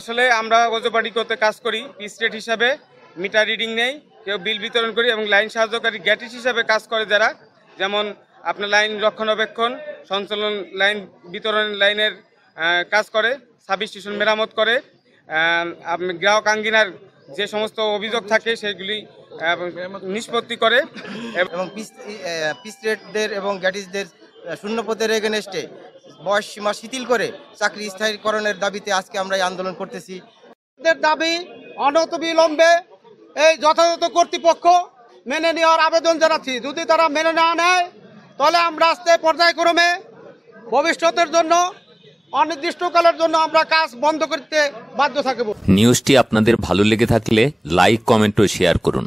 আসলে আমরা ওজোবাড়ি করতে কাজ করি, পিস রেট হিসাবে মিটার রিডিং নেই, কেউ বিল বিতরণ করি এবং লাইন সাহায্যকারী গ্যাটিস হিসাবে কাজ করে যারা, যেমন আপনার লাইন রক্ষণাবেক্ষণ, সঞ্চালন, লাইন বিতরণ, লাইনের কাজ করে, সাব স্টেশন মেরামত করে, গ্রাহক আঙ্গিনার যে সমস্ত অভিযোগ থাকে সেগুলি নিষ্পত্তি করে এবং পিস রেটদের এবং গ্যাটিসদের শূন্যপদের এগেনস্টে বয়স সীমা শিথিল করে চাকরি স্থায়ীকরণের দাবিতে আজকে আমরা এই আন্দোলন করতেছি। দাবি অনতিবিলম্বে এই যথাযথ কর্তৃপক্ষ মেনে নেওয়ার আবেদন জানাচ্ছি। যদি তারা মেনে না নেয় তাহলে আমরা আস্তে পর্যায়ক্রমে ভবিষ্যতের জন্য অনির্দিষ্টকালের জন্য আমরা কাজ বন্ধ করতে বাধ্য থাকব। নিউজটি আপনাদের ভালো লেগে থাকলে লাইক, কমেন্ট ও শেয়ার করুন।